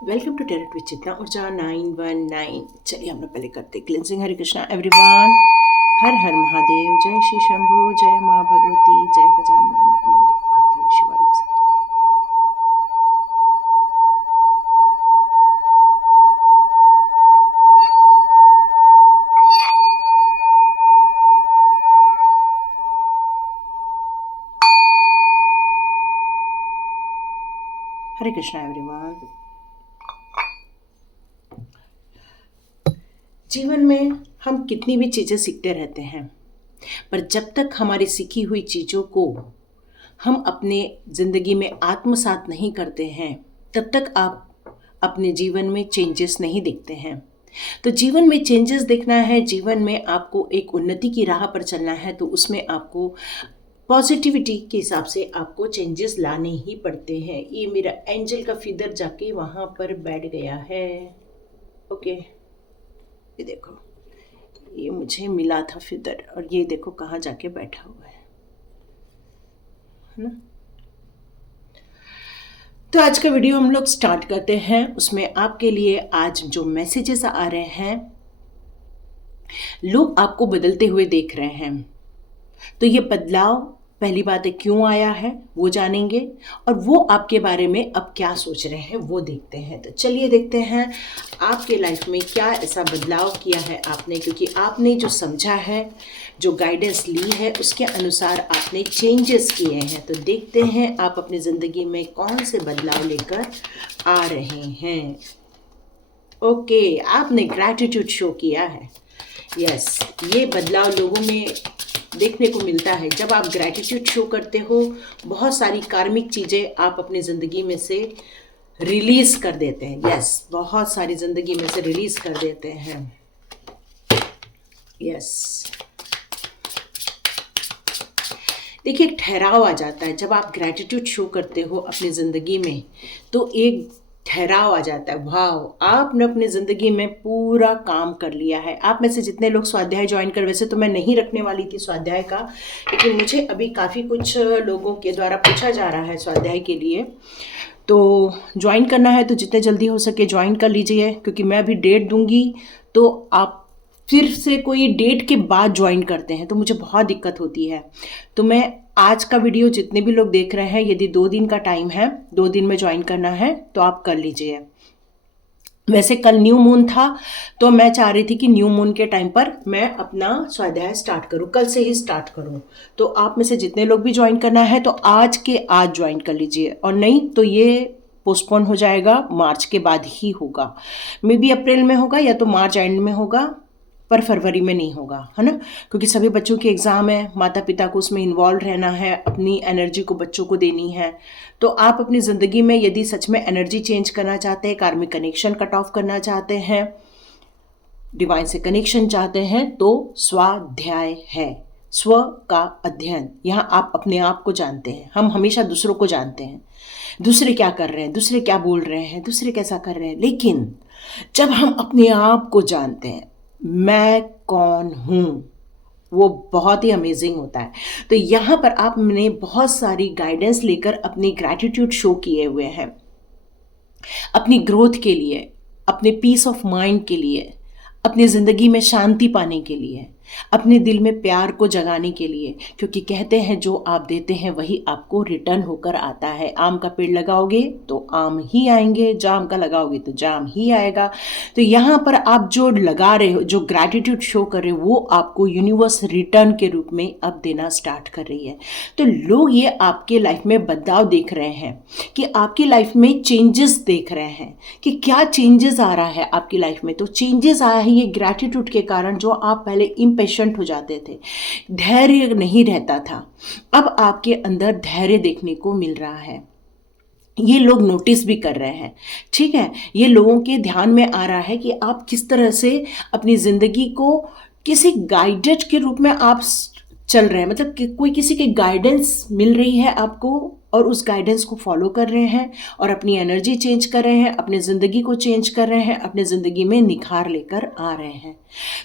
Welcome to tarot with Chitra Urja 919। चलिए हम लोग पहले करते क्लिनजिंग। हरे कृष्णा एवरीवन। हर हर महादेव। जय श्री शंभू, जय माँ भगवती, जय गजानन, नमो देव महादेव शिवाय। हरे कृष्णा एवरीवन। जीवन में हम कितनी भी चीज़ें सीखते रहते हैं, पर जब तक हमारी सीखी हुई चीज़ों को हम अपने ज़िंदगी में आत्मसात नहीं करते हैं, तब तक आप अपने जीवन में चेंजेस नहीं देखते हैं। तो जीवन में चेंजेस देखना है, जीवन में आपको एक उन्नति की राह पर चलना है, तो उसमें आपको पॉजिटिविटी के हिसाब से आपको चेंजेस लाने ही पड़ते हैं। ये मेरा एंजल का फिदर जाके वहाँ पर बैठ गया है। ओके, ये देखो, ये मुझे मिला था फिदर, और ये देखो कहाँ जाके बैठा हुआ है ना। तो आज का वीडियो हम लोग स्टार्ट करते हैं। उसमें आपके लिए आज जो मैसेजेस आ रहे हैं, लोग आपको बदलते हुए देख रहे हैं। तो ये बदलाव पहली बात है क्यों आया है वो जानेंगे, और वो आपके बारे में अब क्या सोच रहे हैं वो देखते हैं। तो चलिए देखते हैं आपके लाइफ में क्या ऐसा बदलाव किया है आपने, क्योंकि आपने जो समझा है, जो गाइडेंस ली है, उसके अनुसार आपने चेंजेस किए हैं। तो देखते हैं आप अपनी ज़िंदगी में कौन से बदलाव लेकर आ रहे हैं। ओके, आपने ग्रैटिट्यूड शो किया है। यस, ये बदलाव लोगों में देखने को मिलता है। जब आप ग्रैटिट्यूड शो करते हो, बहुत सारी कार्मिक चीज़ें आप अपनी ज़िंदगी में से रिलीज कर देते हैं। यस, बहुत सारी ज़िंदगी में से रिलीज कर देते हैं। यस, देखिए, एक ठहराव आ जाता है जब आप ग्रैटिट्यूड शो करते हो अपनी ज़िंदगी में। तो एक ठहराव आ जाता है, वाह, आपने अपनी ज़िंदगी में पूरा काम कर लिया है। आप में से जितने लोग स्वाध्याय ज्वाइन कर, वैसे तो मैं नहीं रखने वाली थी स्वाध्याय का, लेकिन मुझे अभी काफ़ी कुछ लोगों के द्वारा पूछा जा रहा है स्वाध्याय के लिए। तो ज्वाइन करना है तो जितने जल्दी हो सके ज्वाइन कर लीजिए, क्योंकि मैं अभी डेट दूंगी। तो आप फिर से कोई डेट के बाद ज्वाइन करते हैं तो मुझे बहुत दिक्कत होती है। तो मैं आज का वीडियो जितने भी लोग देख रहे हैं, यदि 2 दिन का टाइम है, 2 दिन में ज्वाइन करना है तो आप कर लीजिए। वैसे कल न्यू मून था, तो मैं चाह रही थी कि न्यू मून के टाइम पर मैं अपना स्वाध्याय स्टार्ट करूं, कल से ही स्टार्ट करूं। तो आप में से जितने लोग भी ज्वाइन करना है तो आज के आज ज्वाइन कर लीजिए, और नहीं तो ये पोस्टपोन हो जाएगा, मार्च के बाद ही होगा। मे बी अप्रैल में होगा या तो मार्च एंड में होगा, पर फरवरी में नहीं होगा, है ना, क्योंकि सभी बच्चों के एग्ज़ाम है, माता पिता को उसमें इन्वॉल्व रहना है, अपनी एनर्जी को बच्चों को देनी है। तो आप अपनी ज़िंदगी में यदि सच में एनर्जी चेंज करना चाहते हैं, कार्मिक कनेक्शन कट ऑफ करना चाहते हैं, डिवाइन से कनेक्शन चाहते हैं, तो स्वाध्याय है, स्व का अध्ययन। यहाँ आप अपने आप को जानते हैं। हम हमेशा दूसरों को जानते हैं, दूसरे क्या कर रहे हैं, दूसरे क्या बोल रहे हैं, दूसरे कैसा कर रहे हैं, लेकिन जब हम अपने आप को जानते हैं, मैं कौन हूँ, वो बहुत ही अमेजिंग होता है। तो यहाँ पर आपने बहुत सारी गाइडेंस लेकर अपनी ग्रैटिट्यूड शो किए हुए हैं, अपनी ग्रोथ के लिए, अपने पीस ऑफ माइंड के लिए, अपनी ज़िंदगी में शांति पाने के लिए, अपने दिल में प्यार को जगाने के लिए। क्योंकि कहते हैं जो आप देते हैं वही आपको रिटर्न होकर आता है। आम का पेड़ लगाओगे तो आम ही आएंगे, जाम का लगाओगे तो जाम ही आएगा। तो यहाँ पर आप जो लगा रहे हो, जो ग्रैटिट्यूड शो कर रहे हो, वो आपको यूनिवर्स रिटर्न के रूप में अब देना स्टार्ट कर रही है। तो लोग ये आपके लाइफ में बदलाव देख रहे हैं, कि आपकी लाइफ में चेंजेस देख रहे हैं कि क्या चेंजेस आ रहा है आपकी लाइफ में। तो चेंजेस आया है ये ग्रैटिट्यूड के कारण। जो आप पहले इम्पेशेंट हो जाते थे, धैर्य नहीं रहता था, अब आपके अंदर धैर्य देखने को मिल रहा है। ये लोग नोटिस भी कर रहे हैं, ठीक है। ये लोगों के ध्यान में आ रहा है कि आप किस तरह से अपनी ज़िंदगी को किसी गाइडेड के रूप में आप चल रहे हैं, मतलब कि कोई किसी की गाइडेंस मिल रही है आपको, और उस गाइडेंस को फॉलो कर रहे हैं, और अपनी एनर्जी चेंज कर रहे हैं, अपनी ज़िंदगी को चेंज कर रहे हैं, अपनी ज़िंदगी में निखार लेकर आ रहे हैं।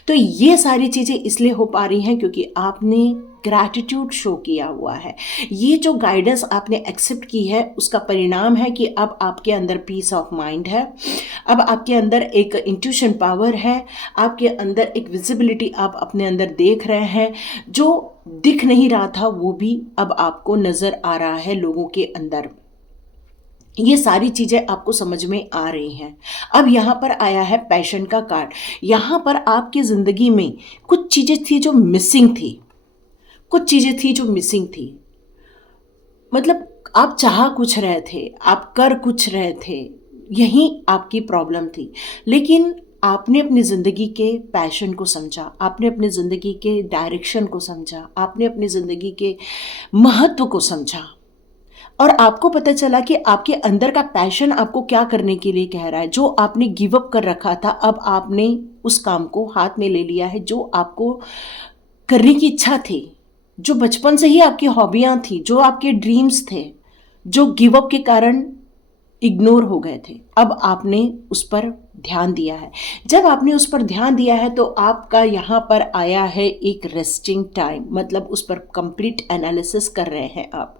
तो ये सारी चीज़ें इसलिए हो पा रही हैं क्योंकि आपने ग्रैटिट्यूड शो किया हुआ है। ये जो गाइडेंस आपने एक्सेप्ट की है उसका परिणाम है कि अब आपके अंदर पीस ऑफ माइंड है, अब आपके अंदर एक इंट्यूशन पावर है, आपके अंदर एक विजिबिलिटी आप अपने अंदर देख रहे हैं, जो दिख नहीं रहा था वो भी अब आपको नज़र आ रहा है लोगों के अंदर। ये सारी चीज़ें आपको समझ में आ रही हैं। अब यहाँ पर आया है पैशन का कार्ड। यहाँ पर आपकी ज़िंदगी में कुछ चीज़ें थी जो मिसिंग थी, कुछ चीज़ें थी जो मिसिंग थी। मतलब आप चाह कुछ रहे थे, आप कर कुछ रहे थे, यही आपकी प्रॉब्लम थी। लेकिन आपने अपनी ज़िंदगी के पैशन को समझा, आपने अपनी ज़िंदगी के डायरेक्शन को समझा, आपने अपनी ज़िंदगी के महत्व को समझा, और आपको पता चला कि आपके अंदर का पैशन आपको क्या करने के लिए कह रहा है। जो आपने गिव अप कर रखा था, अब आपने उस काम को हाथ में ले लिया है जो आपको करने की इच्छा थी, जो बचपन से ही आपकी हॉबियां थी, जो आपके ड्रीम्स थे, जो गिव अप के कारण इग्नोर हो गए थे। अब आपने उस पर ध्यान दिया है। जब आपने उस पर ध्यान दिया है तो आपका यहाँ पर आया है एक रेस्टिंग टाइम, मतलब उस पर कंप्लीट एनालिसिस कर रहे हैं आप।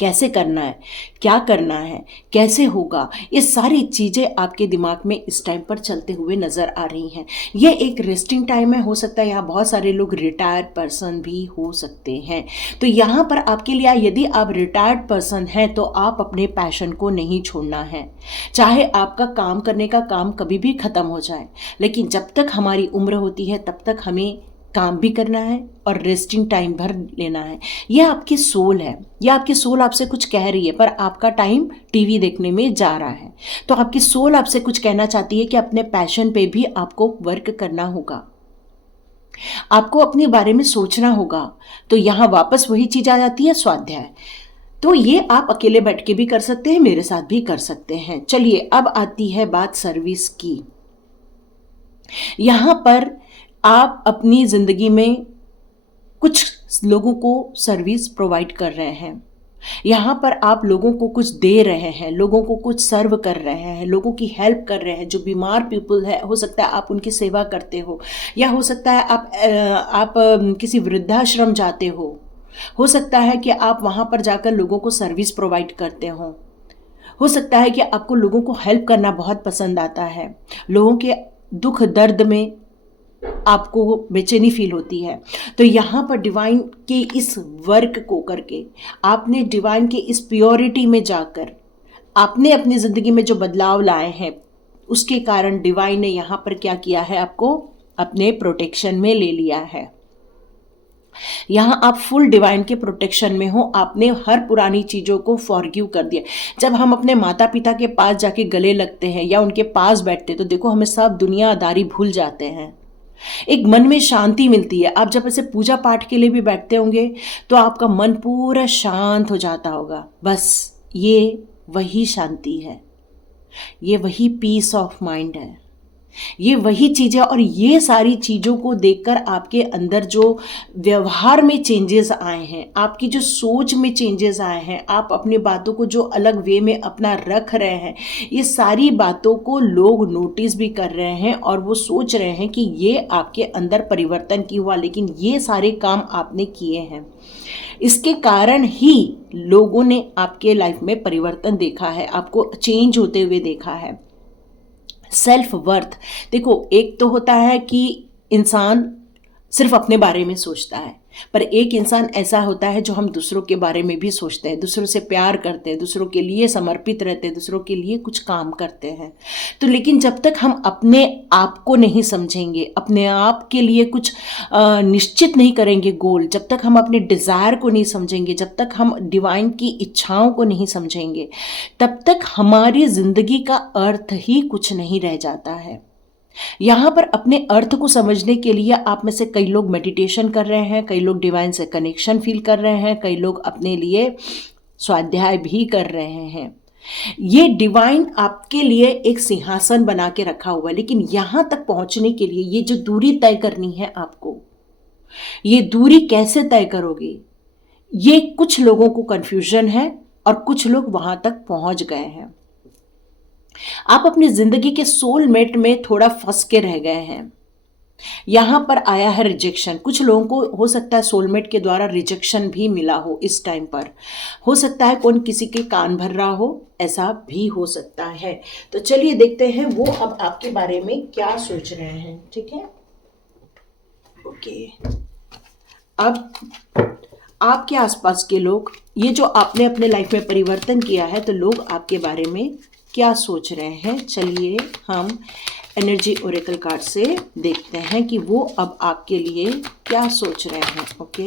कैसे करना है, क्या करना है, कैसे होगा, ये सारी चीज़ें आपके दिमाग में इस टाइम पर चलते हुए नज़र आ रही हैं। ये एक रेस्टिंग टाइम है। हो सकता है यहाँ बहुत सारे लोग रिटायर्ड पर्सन भी हो सकते हैं। तो यहाँ पर आपके लिए, यदि आप रिटायर्ड पर्सन हैं तो आप अपने पैशन को नहीं छोड़ना है। चाहे आपका काम करने का काम कभी भी ख़त्म हो जाए, लेकिन जब तक हमारी उम्र होती है तब तक हमें काम भी करना है और रेस्टिंग टाइम भर लेना है। यह आपकी सोल है, यह आपकी सोल आपसे कुछ कह रही है, पर आपका टाइम टीवी देखने में जा रहा है। तो आपकी सोल आपसे कुछ कहना चाहती है कि अपने पैशन पे भी आपको वर्क करना होगा, आपको अपने बारे में सोचना होगा। तो यहाँ वापस वही चीज़ आ जाती है, स्वाध्याय। तो ये आप अकेले बैठ के भी कर सकते हैं, मेरे साथ भी कर सकते हैं। चलिए, अब आती है बात सर्विस की। यहाँ पर आप अपनी ज़िंदगी में कुछ लोगों को सर्विस प्रोवाइड कर रहे हैं। यहाँ पर आप लोगों को कुछ दे रहे हैं, लोगों को कुछ सर्व कर रहे हैं, लोगों की हेल्प कर रहे हैं। जो बीमार पीपल है, हो सकता है आप उनकी सेवा करते हो, या हो सकता है आप किसी वृद्धाश्रम जाते हो सकता है कि आप वहाँ पर जाकर लोगों को सर्विस प्रोवाइड करते हो सकता है कि आपको लोगों को हेल्प करना बहुत पसंद आता है, लोगों के दुख दर्द में आपको बेचैनी फील होती है। तो यहाँ पर डिवाइन के इस वर्क को करके, आपने डिवाइन के इस प्योरिटी में जाकर आपने अपनी ज़िंदगी में जो बदलाव लाए हैं, उसके कारण डिवाइन ने यहाँ पर क्या किया है, आपको अपने प्रोटेक्शन में ले लिया है। यहाँ आप फुल डिवाइन के प्रोटेक्शन में हो। आपने हर पुरानी चीज़ों को फॉरगिव कर दिया। जब हम अपने माता पिता के पास जाके गले लगते हैं या उनके पास बैठते हैं तो देखो, हमें सब दुनियादारी भूल जाते हैं, एक मन में शांति मिलती है। आप जब ऐसे पूजा पाठ के लिए भी बैठते होंगे तो आपका मन पूरा शांत हो जाता होगा। बस ये वही शांति है, ये वही पीस ऑफ माइंड है, ये वही चीज़ें। और ये सारी चीज़ों को देखकर आपके अंदर जो व्यवहार में चेंजेस आए हैं, आपकी जो सोच में चेंजेस आए हैं, आप अपनी बातों को जो अलग वे में अपना रख रहे हैं, ये सारी बातों को लोग नोटिस भी कर रहे हैं और वो सोच रहे हैं कि ये आपके अंदर परिवर्तन क्यों हुआ। लेकिन ये सारे काम आपने किए हैं, इसके कारण ही लोगों ने आपके लाइफ में परिवर्तन देखा है, आपको चेंज होते हुए देखा है। सेल्फ वर्थ, देखो, एक तो होता है कि इंसान सिर्फ अपने बारे में सोचता है, पर एक इंसान ऐसा होता है जो हम दूसरों के बारे में भी सोचते हैं, दूसरों से प्यार करते हैं, दूसरों के लिए समर्पित रहते हैं, दूसरों के लिए कुछ काम करते हैं। तो लेकिन जब तक हम अपने आप को नहीं समझेंगे, अपने आप के लिए कुछ निश्चित नहीं करेंगे गोल, जब तक हम अपने डिज़ायर को नहीं समझेंगे, जब तक हम डिवाइन की इच्छाओं को नहीं समझेंगे, तब तक हमारी ज़िंदगी का अर्थ ही कुछ नहीं रह जाता है। यहाँ पर अपने अर्थ को समझने के लिए आप में से कई लोग मेडिटेशन कर रहे हैं, कई लोग डिवाइन से कनेक्शन फील कर रहे हैं, कई लोग अपने लिए स्वाध्याय भी कर रहे हैं। ये डिवाइन आपके लिए एक सिंहासन बना के रखा हुआ है, लेकिन यहाँ तक पहुँचने के लिए ये जो दूरी तय करनी है आपको, ये दूरी कैसे तय करोगे, ये कुछ लोगों को कन्फ्यूजन है और कुछ लोग वहाँ तक पहुँच गए हैं। आप अपनी ज़िंदगी के सोलमेट में थोड़ा फंस के रह गए हैं। यहाँ पर आया है रिजेक्शन। कुछ लोगों को हो सकता है सोलमेट के द्वारा रिजेक्शन भी मिला हो इस टाइम पर। हो सकता है कौन किसी के कान भर रहा हो, ऐसा भी हो सकता है। तो चलिए देखते हैं वो अब आपके बारे में क्या सोच रहे हैं। ठीक है, ओके। अब आपके आसपास के लोग, ये जो आपने अपने लाइफ में परिवर्तन किया है, तो लोग आपके बारे में क्या सोच रहे हैं, चलिए हम एनर्जी ओरेकल कार्ड से देखते हैं कि वो अब आपके लिए क्या सोच रहे हैं। ओके,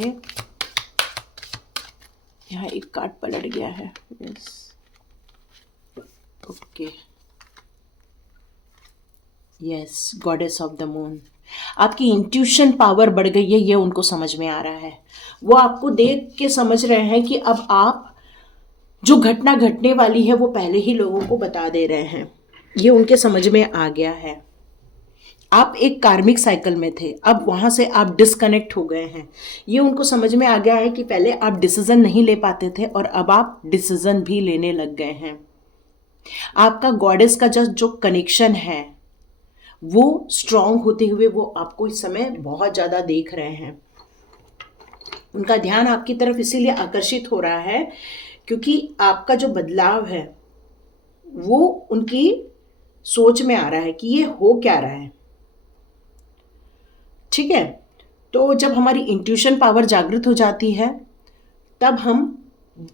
यहाँ एक कार्ड पलट गया है। Yes, okay, yes, goddess of the moon. आपकी इंट्यूशन पावर बढ़ गई है, ये उनको समझ में आ रहा है। वो आपको देख के समझ रहे हैं कि अब आप जो घटना घटने वाली है वो पहले ही लोगों को बता दे रहे हैं। ये उनके समझ में आ गया है। आप एक कार्मिक साइकिल में थे, अब वहां से आप डिस्कनेक्ट हो गए हैं। ये उनको समझ में आ गया है कि पहले आप डिसीजन नहीं ले पाते थे और अब आप डिसीजन भी लेने लग गए हैं। आपका गॉडेस का जो कनेक्शन है वो स्ट्रांग होते हुए वो आपको इस समय बहुत ज़्यादा देख रहे हैं। उनका ध्यान आपकी तरफ इसीलिए आकर्षित हो रहा है क्योंकि आपका जो बदलाव है वो उनकी सोच में आ रहा है कि ये हो क्या रहा है। ठीक है, तो जब हमारी इंट्यूशन पावर जागृत हो जाती है तब हम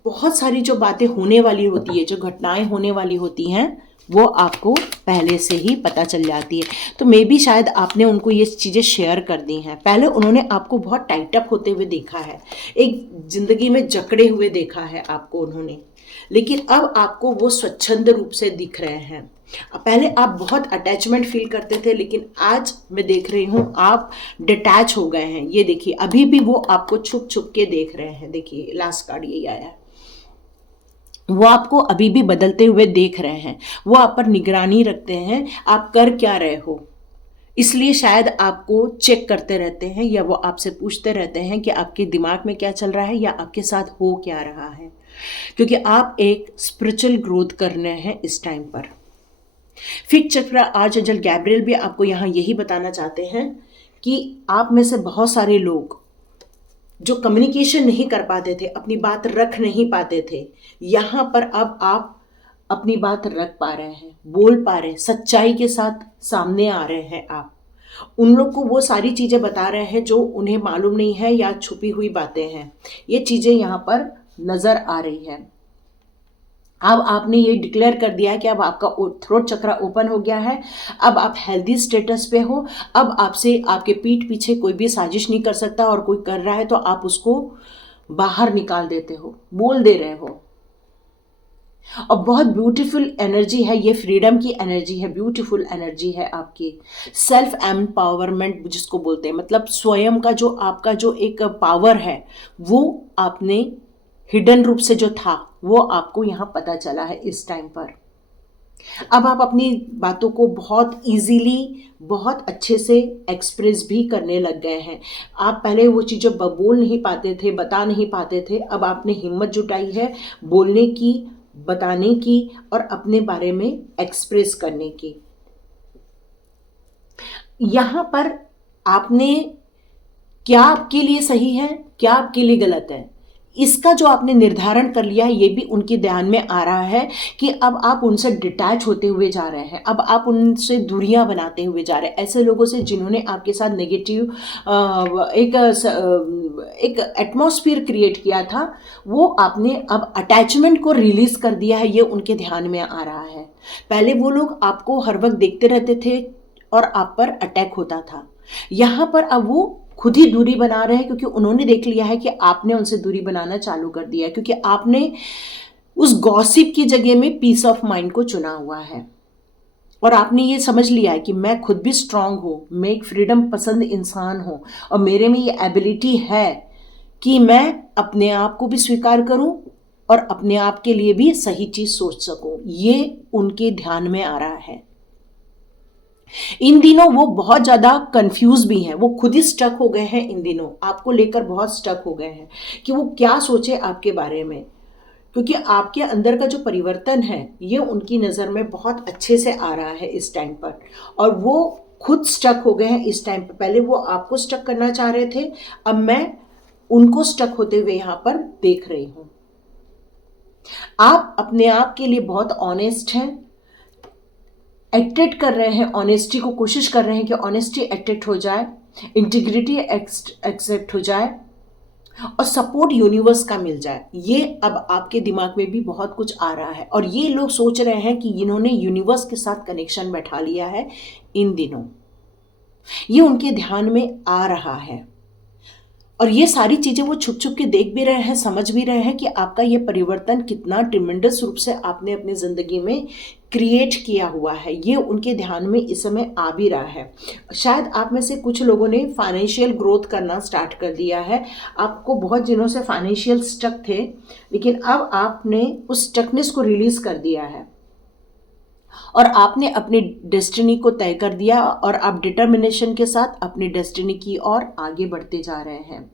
बहुत सारी जो बातें होने वाली होती है, जो घटनाएं होने वाली होती हैं, वो आपको पहले से ही पता चल जाती है। तो मे बी शायद आपने उनको ये चीज़ें शेयर कर दी हैं। पहले उन्होंने आपको बहुत टाइट अप होते हुए देखा है, एक जिंदगी में जकड़े हुए देखा है आपको उन्होंने, लेकिन अब आपको वो स्वच्छंद रूप से दिख रहे हैं। पहले आप बहुत अटैचमेंट फील करते थे, लेकिन आज मैं देख रही हूँ आप डिटैच हो गए हैं। ये देखिए, अभी भी वो आपको छुप छुप के देख रहे हैं। देखिए लास्ट कार्ड यही आया है, वो आपको अभी भी बदलते हुए देख रहे हैं। वो आप पर निगरानी रखते हैं, आप कर क्या रहे हो, इसलिए शायद आपको चेक करते रहते हैं या वो आपसे पूछते रहते हैं कि आपके दिमाग में क्या चल रहा है या आपके साथ हो क्या रहा है, क्योंकि आप एक स्पिरिचुअल ग्रोथ कर रहे हैं इस टाइम पर। फिर चक्र आर्चएंजल गैब्रियल भी आपको यहाँ यही बताना चाहते हैं कि आप में से बहुत सारे लोग जो कम्युनिकेशन नहीं कर पाते थे, अपनी बात रख नहीं पाते थे, यहाँ पर अब आप अपनी बात रख पा रहे हैं, बोल पा रहे हैं, सच्चाई के साथ सामने आ रहे हैं। आप उन लोग को वो सारी चीज़ें बता रहे हैं जो उन्हें मालूम नहीं है या छुपी हुई बातें हैं। ये चीज़ें यहाँ पर नज़र आ रही है। अब आपने ये डिक्लेयर कर दिया है कि अब आपका थ्रोट चक्र ओपन हो गया है, अब आप हेल्दी स्टेटस पे हो। अब आपसे आपके पीठ पीछे कोई भी साजिश नहीं कर सकता, और कोई कर रहा है तो आप उसको बाहर निकाल देते हो, बोल दे रहे हो। और बहुत ब्यूटीफुल एनर्जी है ये, फ्रीडम की एनर्जी है, ब्यूटीफुल एनर्जी है आपकी। सेल्फ एम्पावरमेंट जिसको बोलते हैं, मतलब स्वयं का जो आपका जो एक पावर है वो आपने हिडन रूप से जो था वो आपको यहाँ पता चला है इस टाइम पर। अब आप अपनी बातों को बहुत इजीली, बहुत अच्छे से एक्सप्रेस भी करने लग गए हैं। आप पहले वो चीज़ें बोल नहीं पाते थे, बता नहीं पाते थे, अब आपने हिम्मत जुटाई है बोलने की, बताने की और अपने बारे में एक्सप्रेस करने की। यहाँ पर आपने क्या आपके लिए सही है, क्या आपके लिए गलत है, इसका जो आपने निर्धारण कर लिया है, ये भी उनके ध्यान में आ रहा है कि अब आप उनसे डिटैच होते हुए जा रहे हैं, अब आप उनसे दूरियां बनाते हुए जा रहे हैं। ऐसे लोगों से जिन्होंने आपके साथ नेगेटिव एक एटमॉस्फेयर क्रिएट किया था, वो आपने अब अटैचमेंट को रिलीज कर दिया है, ये उनके ध्यान में आ रहा है। पहले वो लोग आपको हर वक्त देखते रहते थे और आप पर अटैक होता था, यहाँ पर अब वो खुद ही दूरी बना रहे हैं, क्योंकि उन्होंने देख लिया है कि आपने उनसे दूरी बनाना चालू कर दिया है, क्योंकि आपने उस गॉसिप की जगह में पीस ऑफ माइंड को चुना हुआ है। और आपने ये समझ लिया है कि मैं खुद भी स्ट्रांग हूँ, मैं एक फ्रीडम पसंद इंसान हूँ और मेरे में ये एबिलिटी है कि मैं अपने आप को भी स्वीकार करूँ और अपने आप के लिए भी सही चीज़ सोच सकूँ। ये उनके ध्यान में आ रहा है। इन दिनों वो बहुत ज़्यादा कंफ्यूज भी हैं, वो खुद ही स्टक हो गए हैं। इन दिनों आपको लेकर बहुत स्टक हो गए हैं कि वो क्या सोचे आपके बारे में, क्योंकि आपके अंदर का जो परिवर्तन है ये उनकी नज़र में बहुत अच्छे से आ रहा है इस टाइम पर। और वो खुद स्टक हो गए हैं इस टाइम पे। पहले वो आपको स्टक करना चाह रहे थे, अब मैं उनको स्टक होते हुए यहां पर देख रही हूं। आप अपने आप के लिए बहुत ऑनेस्ट हैं, एट्रैक्ट कर रहे हैं ऑनेस्टी को, कोशिश कर रहे हैं कि ऑनेस्टी एट्रैक्ट हो जाए, इंटीग्रिटी एक्सेप्ट हो जाए और सपोर्ट यूनिवर्स का मिल जाए। ये अब आपके दिमाग में भी बहुत कुछ आ रहा है और ये लोग सोच रहे हैं कि इन्होंने यूनिवर्स के साथ कनेक्शन बैठा लिया है इन दिनों, ये उनके ध्यान में आ रहा है और ये सारी चीजें वो छुप छुप के देख भी रहे हैं, समझ भी रहे हैं कि आपका ये परिवर्तन कितना ट्रिमेंडस रूप से आपने अपनी जिंदगी में क्रिएट किया हुआ है। ये उनके ध्यान में इस समय आ भी रहा है। शायद आप में से कुछ लोगों ने फाइनेंशियल ग्रोथ करना स्टार्ट कर दिया है। आपको बहुत दिनों से फाइनेंशियल स्टक थे, लेकिन अब आपने उस स्टकनेस को रिलीज कर दिया है और आपने अपनी डेस्टिनी को तय कर दिया और आप डिटर्मिनेशन के साथ अपनी डेस्टिनी की ओर आगे बढ़ते जा रहे हैं।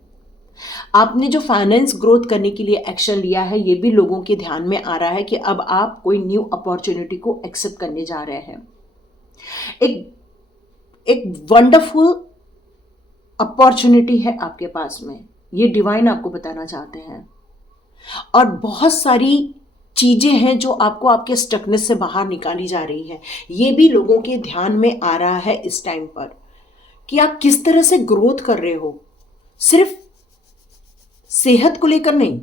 आपने जो फाइनेंस ग्रोथ करने के लिए एक्शन लिया है, ये भी लोगों के ध्यान में आ रहा है कि अब आप कोई न्यू अपॉर्चुनिटी को एक्सेप्ट करने जा रहे हैं। एक वंडरफुल अपॉर्चुनिटी है आपके पास में, ये डिवाइन आपको बताना चाहते हैं। और बहुत सारी चीजें हैं जो आपको आपके स्टकनेस से बाहर निकाली जा रही है। ये भी लोगों के ध्यान में आ रहा है इस टाइम पर कि आप किस तरह से ग्रोथ कर रहे हो। सिर्फ सेहत को लेकर नहीं,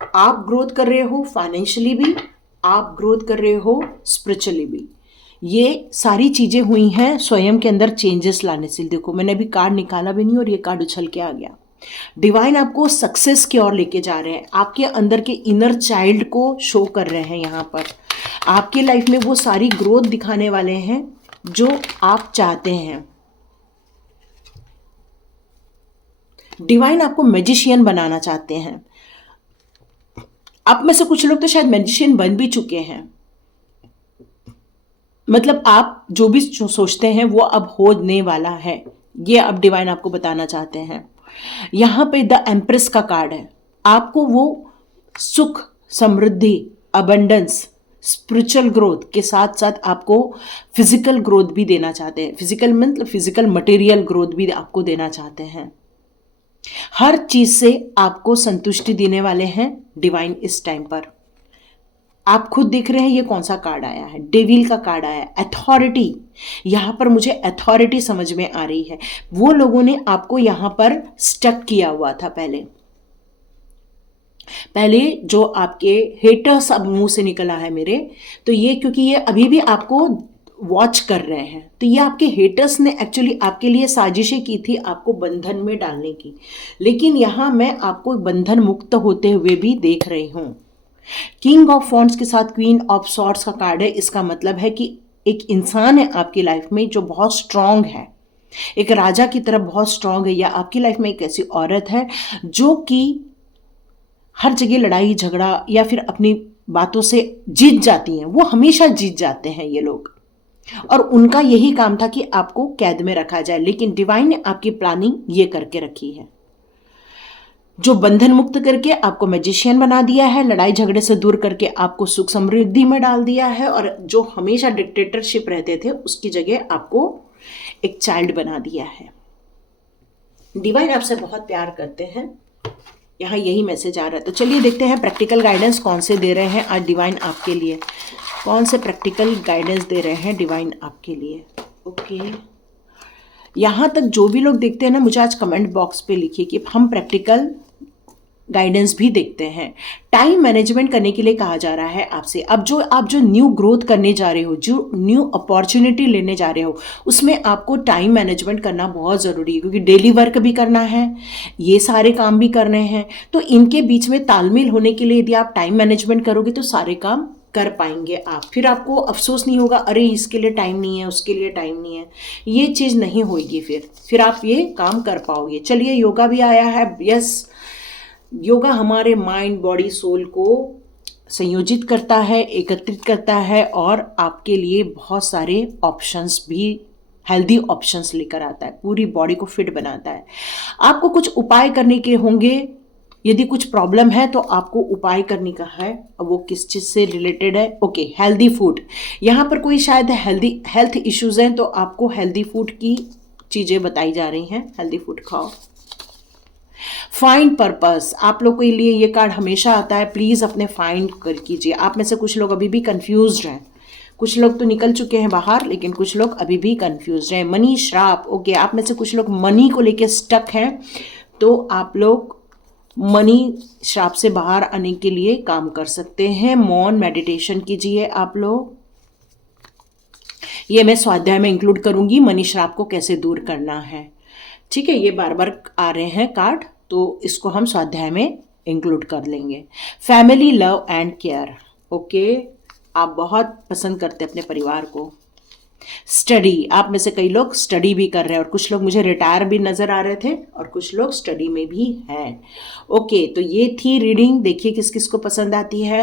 आप ग्रोथ कर रहे हो फाइनेंशियली भी, आप ग्रोथ कर रहे हो स्पिरिचुअली भी। ये सारी चीजें हुई हैं स्वयं के अंदर चेंजेस लाने से। देखो, मैंने अभी कार्ड निकाला भी नहीं और ये कार्ड उछल के आ गया। डिवाइन आपको सक्सेस की ओर लेके जा रहे हैं, आपके अंदर के इनर चाइल्ड को शो कर रहे हैं। यहाँ पर आपके लाइफ में वो सारी ग्रोथ दिखाने वाले हैं जो आप चाहते हैं। डिवाइन आपको मैजिशियन बनाना चाहते हैं। आप में से कुछ लोग तो शायद मैजिशियन बन भी चुके हैं। मतलब आप जो भी सोचते हैं वो अब होने वाला है, ये अब डिवाइन आपको बताना चाहते हैं। यहां पे द एम्प्रेस का कार्ड है। आपको वो सुख, समृद्धि, अबंडेंस, स्पिरिचुअल ग्रोथ के साथ साथ आपको फिजिकल ग्रोथ भी देना चाहते हैं। फिजिकल मतलब फिजिकल मटेरियल ग्रोथ भी आपको देना चाहते हैं। हर चीज से आपको संतुष्टि देने वाले हैं डिवाइन इस टाइम पर। आप खुद देख रहे हैं ये कौन सा कार्ड आया है, डेविल का कार्ड आया है, अथॉरिटी। यहां पर मुझे अथॉरिटी समझ में आ रही है। वो लोगों ने आपको यहां पर स्टक किया हुआ था पहले जो आपके हेटर्स अब मुंह से निकला है मेरे, तो ये क्योंकि ये अभी भी आपको वॉच कर रहे हैं, तो ये आपके हेटर्स ने एक्चुअली आपके लिए साजिशें की थी आपको बंधन में डालने की। लेकिन यहां मैं आपको बंधन मुक्त होते हुए भी देख रही हूं। किंग ऑफ वॉन्ड्स के साथ क्वीन ऑफ सॉर्ड्स का कार्ड है। इसका मतलब है कि एक इंसान है आपकी लाइफ में जो बहुत स्ट्रांग है, एक राजा की तरह बहुत स्ट्रांग है, या आपकी लाइफ में एक ऐसी औरत है जो कि हर जगह लड़ाई झगड़ा या फिर अपनी बातों से जीत जाती हैं। वो हमेशा जीत जाते हैं ये लोग, और उनका यही काम था कि आपको कैद में रखा जाए। लेकिन डिवाइन ने आपकी प्लानिंग ये करके रखी है, जो बंधन मुक्त करके आपको मैजिशियन बना दिया है, लड़ाई झगड़े से दूर करके आपको सुख समृद्धि में डाल दिया है, और जो हमेशा डिक्टेटरशिप रहते थे उसकी जगह आपको एक चाइल्ड बना दिया है। डिवाइन आपसे बहुत प्यार करते हैं, यहाँ यही मैसेज आ रहा है। तो चलिए देखते हैं प्रैक्टिकल गाइडेंस कौन से दे रहे हैं आज डिवाइन आपके लिए। कौन से प्रैक्टिकल गाइडेंस दे रहे हैं डिवाइन आपके लिए। ओके, यहाँ तक जो भी लोग देखते हैं ना, मुझे आज कमेंट बॉक्स पे लिखिए कि हम प्रैक्टिकल गाइडेंस भी देखते हैं। टाइम मैनेजमेंट करने के लिए कहा जा रहा है आपसे। अब जो आप जो न्यू ग्रोथ करने जा रहे हो, जो न्यू अपॉर्चुनिटी लेने जा रहे हो, उसमें आपको टाइम मैनेजमेंट करना बहुत ज़रूरी है, क्योंकि डेली वर्क भी करना है, ये सारे काम भी करने हैं। तो इनके बीच में तालमेल होने के लिए यदि आप टाइम मैनेजमेंट करोगे तो सारे काम कर पाएंगे आप। फिर आपको अफसोस नहीं होगा, अरे इसके लिए टाइम नहीं है, उसके लिए टाइम नहीं है, ये चीज़ नहीं होगी। फिर आप ये काम कर पाओगे। चलिए, योगा भी आया है। यस, योगा हमारे माइंड, बॉडी, सोल को संयोजित करता है, एकत्रित करता है और आपके लिए बहुत सारे ऑप्शंस भी, हेल्दी ऑप्शंस लेकर आता है, पूरी बॉडी को फिट बनाता है। आपको कुछ उपाय करने के होंगे यदि कुछ प्रॉब्लम है तो आपको उपाय करने का है। अब वो किस चीज़ से रिलेटेड है? Okay, healthy food. यहाँ पर कोई शायद हेल्थ इश्यूज हैं तो आपको हेल्दी फूड की चीज़ें बताई जा रही हैं। हेल्दी फूड खाओ। फाइंड पर्पस, आप लोग के लिए ये कार्ड हमेशा आता है। प्लीज़ अपने फाइंड कर कीजिए। आप में से कुछ लोग अभी भी कंफ्यूज्ड हैं, कुछ लोग तो निकल चुके हैं बाहर, लेकिन कुछ लोग अभी भी कंफ्यूज हैं। मनी श्राप, ओके, आप में से कुछ लोग मनी को लेके स्टक हैं, तो आप लोग मनी श्राप से बाहर आने के लिए काम कर सकते हैं। मौन मेडिटेशन कीजिए आप लोग। ये मैं स्वाध्याय में इंक्लूड करूंगी, मनी श्राप को कैसे दूर करना है। ठीक है, ये बार बार आ रहे हैं कार्ड, तो इसको हम स्वाध्याय में इंक्लूड कर लेंगे। Family love and care, okay, आप बहुत पसंद करते हैं अपने परिवार को। स्टडी, आप में से कई लोग स्टडी भी कर रहे हैं और कुछ लोग मुझे रिटायर भी नज़र आ रहे थे और कुछ लोग स्टडी में भी हैं। ओके, तो ये थी रीडिंग। देखिए किस किस को पसंद आती है।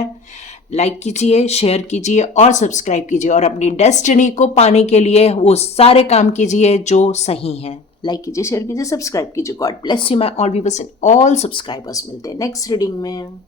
लाइक कीजिए, शेयर कीजिए और सब्सक्राइब कीजिए, और अपनी डेस्टिनी को पाने के लिए वो सारे काम कीजिए जो सही हैं। लाइक कीजिए, शेयर कीजिए, सब्सक्राइब कीजिए। God bless you my all viewers and all subscribers. मिलते हैं नेक्स्ट रीडिंग में।